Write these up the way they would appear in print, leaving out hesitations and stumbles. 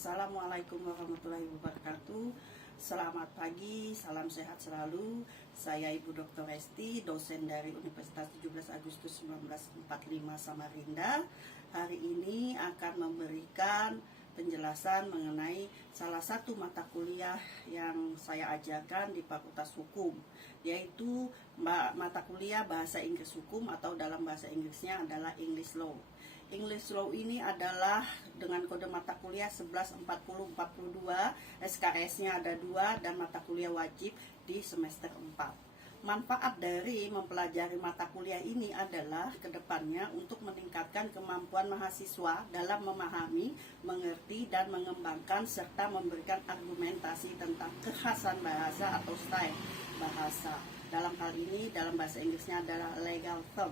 Assalamualaikum warahmatullahi wabarakatuh. Selamat pagi, salam sehat selalu. Saya Ibu Dr. Resti, dosen dari Universitas 17 Agustus 1945 Samarinda. Hari ini akan memberikan penjelasan mengenai salah satu mata kuliah yang saya ajarkan di Fakultas Hukum, yaitu mata kuliah Bahasa Inggris Hukum atau dalam bahasa Inggrisnya adalah English Law. English Law ini adalah dengan kode mata kuliah 114042, SKS-nya ada 2 dan mata kuliah wajib di semester 4. Manfaat dari mempelajari mata kuliah ini adalah kedepannya untuk meningkatkan kemampuan mahasiswa dalam memahami, mengerti, dan mengembangkan serta memberikan argumentasi tentang kekhasan bahasa atau style bahasa. Dalam hal ini, dalam bahasa Inggrisnya adalah legal term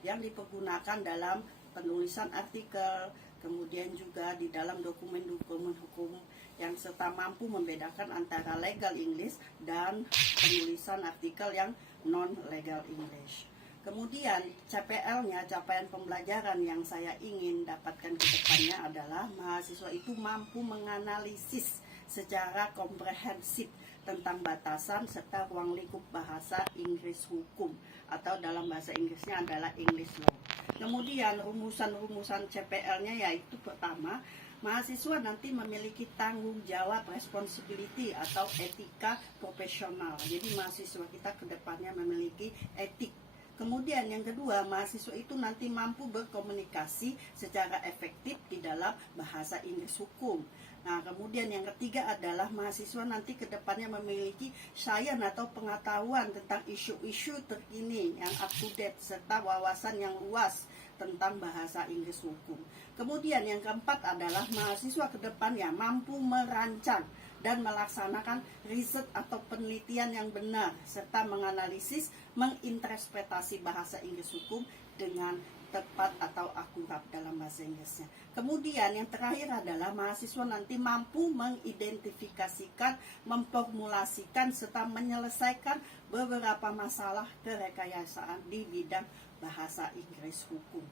yang dipergunakan dalam penulisan artikel, kemudian juga di dalam dokumen-dokumen hukum yang serta mampu membedakan antara legal English dan penulisan artikel yang non-legal English. Kemudian CPL-nya, capaian pembelajaran yang saya ingin dapatkan ke depannya adalah mahasiswa itu mampu menganalisis secara komprehensif tentang batasan serta ruang lingkup bahasa Inggris hukum atau dalam bahasa Inggrisnya adalah English Law. Kemudian rumusan-rumusan CPL-nya yaitu pertama, mahasiswa nanti memiliki tanggung jawab responsibility atau etika profesional. Jadi mahasiswa kita kedepannya memiliki etik. Kemudian yang kedua, mahasiswa itu nanti mampu berkomunikasi secara efektif di dalam bahasa Inggris hukum. Nah, kemudian yang ketiga adalah mahasiswa nanti kedepannya memiliki science atau pengetahuan tentang isu-isu terkini yang up to date serta wawasan yang luas tentang bahasa Inggris hukum. Kemudian yang keempat adalah mahasiswa kedepannya mampu merancang dan melaksanakan riset atau penelitian yang benar serta menganalisis, menginterpretasi bahasa Inggris hukum dengan tepat atau akurat dalam bahasa Inggrisnya. Kemudian yang terakhir adalah mahasiswa nanti mampu mengidentifikasikan, memformulasikan serta menyelesaikan beberapa masalah kerekayasaan di bidang bahasa Inggris hukum.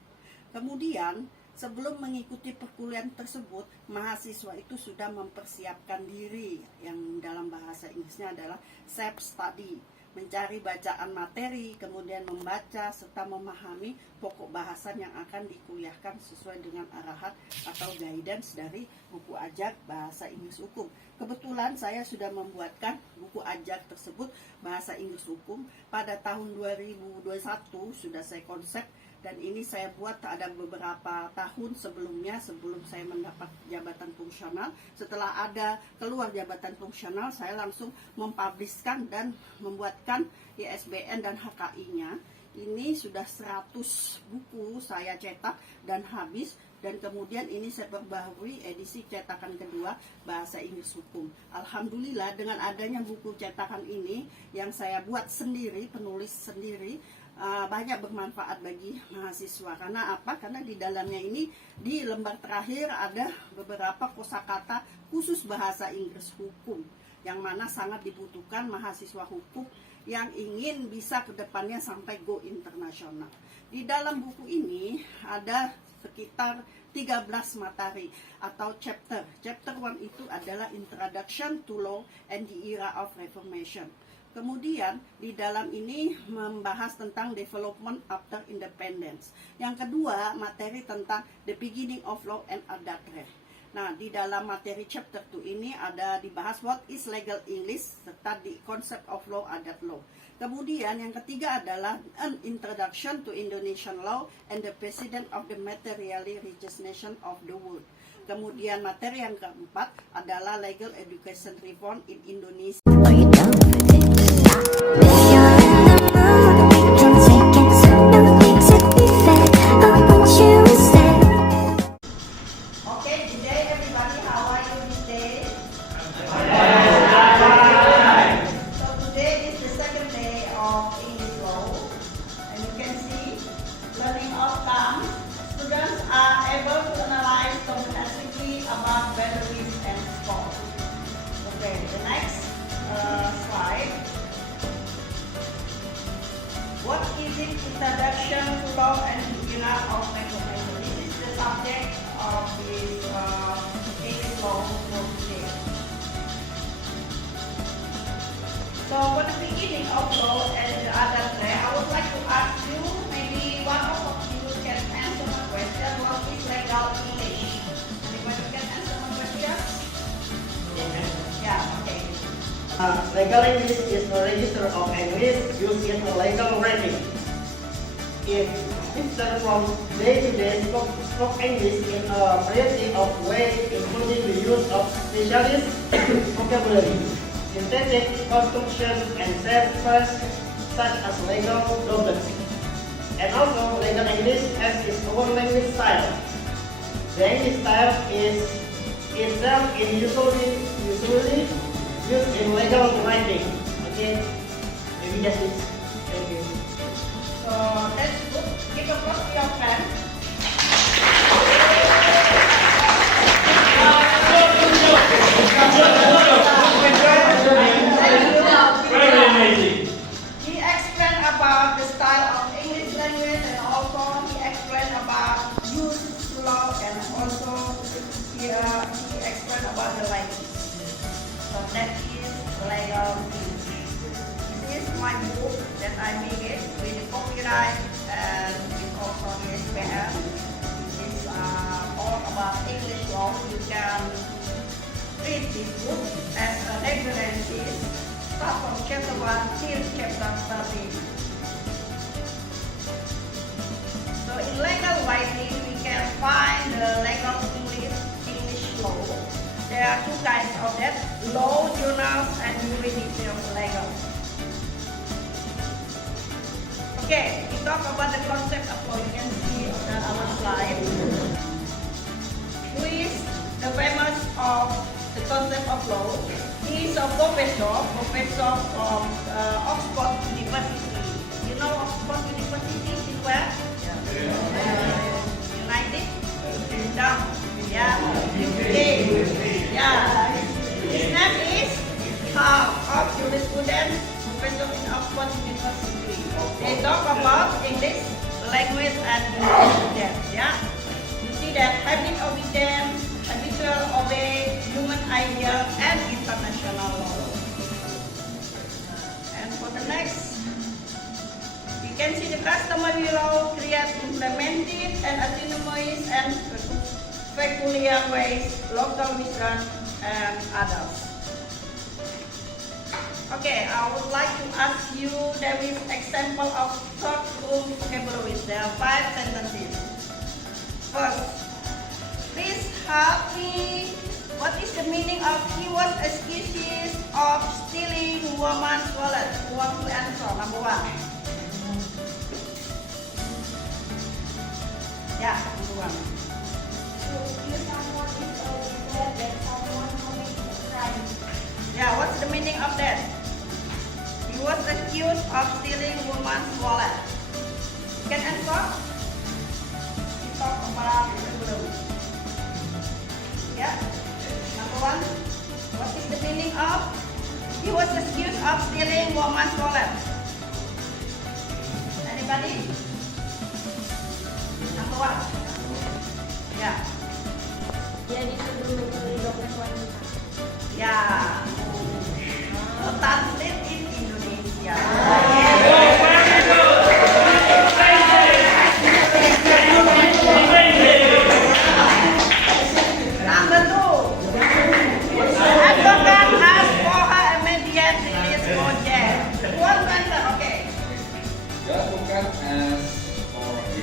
Kemudian sebelum mengikuti perkuliahan tersebut, mahasiswa itu sudah mempersiapkan diri yang dalam bahasa Inggrisnya adalah self study, mencari bacaan materi, kemudian membaca serta memahami pokok bahasan yang akan dikuliahkan sesuai dengan arahan atau guidance dari buku ajar bahasa Inggris hukum. Kebetulan saya sudah membuatkan buku ajar tersebut bahasa Inggris hukum pada tahun 2021 sudah saya konsep, dan ini saya buat ada beberapa tahun sebelumnya sebelum saya mendapat jabatan fungsional. Setelah ada keluar jabatan fungsional, saya langsung mempublishkan dan membuatkan ISBN dan HKI-nya. Ini sudah 100 buku saya cetak dan habis, dan kemudian ini saya perbaharui edisi cetakan kedua bahasa Inggris hukum. Alhamdulillah dengan adanya buku cetakan ini yang saya buat sendiri, penulis sendiri, banyak bermanfaat bagi mahasiswa. Karena apa? Karena di dalamnya ini di lembar terakhir ada beberapa kosakata khusus bahasa Inggris hukum yang mana sangat dibutuhkan mahasiswa hukum yang ingin bisa kedepannya sampai go internasional. Di dalam buku ini ada sekitar 13 materi atau chapter. Chapter 1 itu adalah Introduction to Law and the Era of Reformation. Kemudian di dalam ini membahas tentang development after independence. Yang kedua, materi tentang the beginning of law and adultery. Nah, di dalam materi chapter 2 ini ada dibahas what is legal English serta the concept of law adult law. Kemudian yang ketiga adalah an introduction to Indonesian law and the precedent of the materially richest nation of the world. Kemudian materi yang keempat adalah legal education reform in Indonesia. law for today. So for the beginning of law and the other day, I would like to ask you, maybe one of you can answer my question. What is legal English? Anybody can answer my question? Yeah, okay. Legal English is a register of English used in a legal writing. It differs from day-to-day spoken English in a variety of ways, including the use of specialist vocabulary, synthetic construction, and set phrases such as legal doublets. And also, legal English has its own language style. The English style is itself usually used in legal writing. Okay, maybe that's it. Thank you. So that's good. Give applause to your friend. Very amazing. He explained about the style of English language and also he explained about use law and also he explained about the language. So that is legal English. This is my book that I made it with the copyright and with also the SPL. It's all about English law. You can read this book as a references. Start from chapter 1 till chapter 13. So in legal writing, we can find the legal English law. There are two kinds of that: law journals and jurisdictional legal. Okay, we talk about the concept of law. You can see on our slide. Who is the famous of the concept of law? He is a professor from Oxford University. You know Oxford University is where? United Kingdom. Yeah. UK. Yeah. His name is Carl of Jurisprudence, professor in Oxford University. They talk about English language and jurisprudence. Yeah. You see that habit obedience, habitual obey, human ideal, and international law. And for the next, we can see the customary law create, implemented, and autonomous and peculiar ways, local wisdom, and others. Okay, I would like to ask you, there is example of short form vocabulary. There are 5 sentences. First, please help me. What is the meaning of he was accused of stealing woman's wallet? Who wants to answer? Number 1. Yeah, number 1. To accuse someone is to declare that someone committed a crime. Yeah, what's the meaning of that? He was accused of stealing woman's wallet. Can answer? We talk about vocabulary. Yeah. Number 1. What is the meaning of he was accused of stealing woman's wallet? Anybody? Number 1. Yeah. Dia dituduh mencuri dompet wanita. Ya. Translate in Indonesia. Number 2. Advokat has for her immediate release for jail. One answer, okay. The advocate asks for her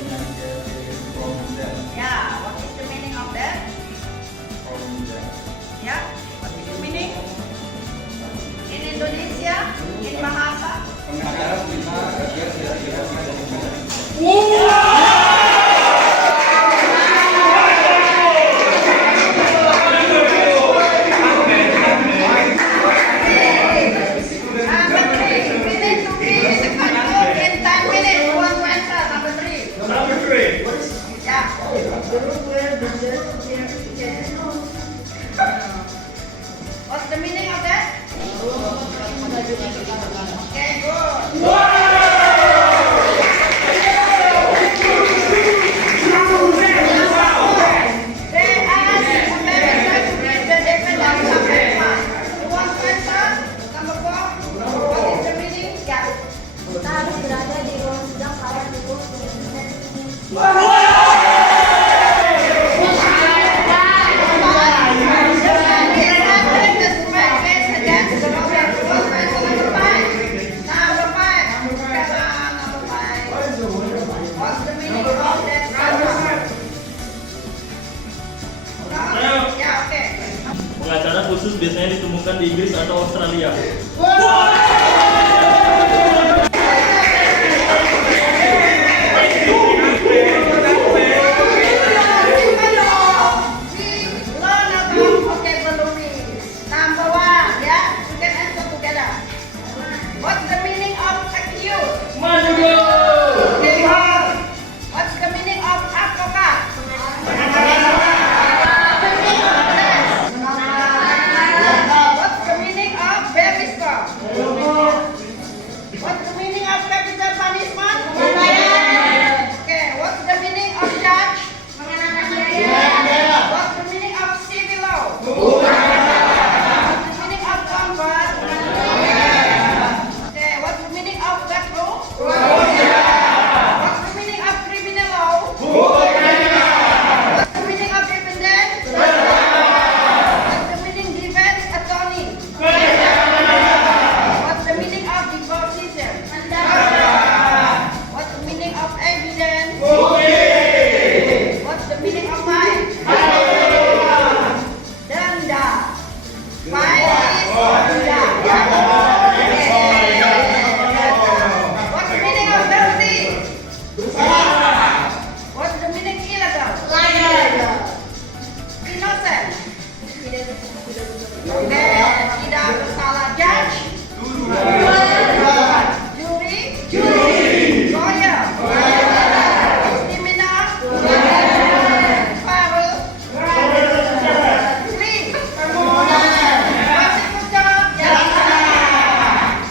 immediate release from jail. Yeah, what is the meaning of that? From jail. Yeah, what is the meaning? In Indonesia, in bahasa. Pengacara terima agar tidak dibebaskan dari penjara. Number 3, we need to be conclude in 10 minutes. Who wants to answer? Number 3. Number 3. Yeah. What's the meaning of that? Okay, good. They ask khusus biasanya ditemukan di Inggris atau Australia? What's the meaning of accused? Maju go! What's the meaning of advocate? What's the meaning of barrister? What's the meaning of capital punishment? Okay, what's the meaning of judge? What's the meaning of civil law? What's the meaning of convert? Okay, what's the meaning of courtroom? What's the meaning of criminal law? What's the meaning of defendant? What's the meaning defense attorney? What's the meaning of deposition? What's the meaning of evidence? What's the meaning of fine? Denda. Fine is denda. What's the meaning of penalty? What's the meaning illegal? Innocent. Tidak bersalah. Judge. Jury. Lawyer. Criminal. Parole. Plea. Prosecutor.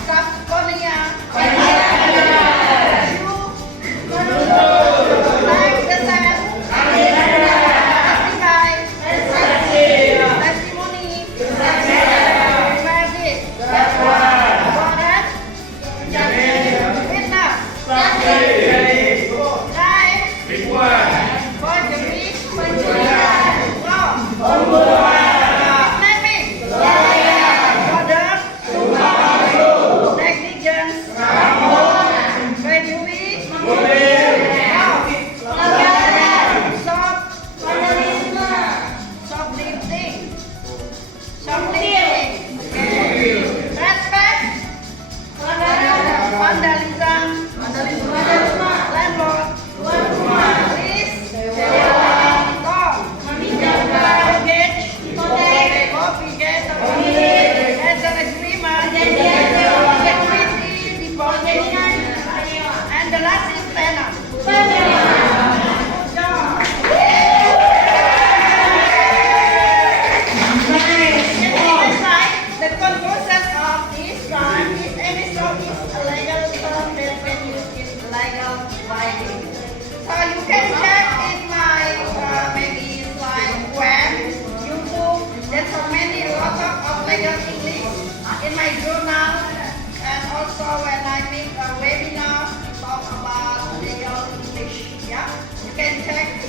Subpoena. Like the sand. Testimony. Verdict. Warrant. Witness. Crime. Forgery. Fraud. Kidnapping. Murder. Negligence. Perjury. Shoplifting. Trespass. Vandalism. Landlord. Lease. Loan. Mortgage. Obligate. Rental agreement. Security deposit. And the last is tenant. Good job. The conclusion of this crime is emission is a legal term that when used in legal writing. So you can check in my maybe like web, YouTube. There's so many lots of legal English in my journal, and also when I make a webinar talk about legal English. Yeah, you can check.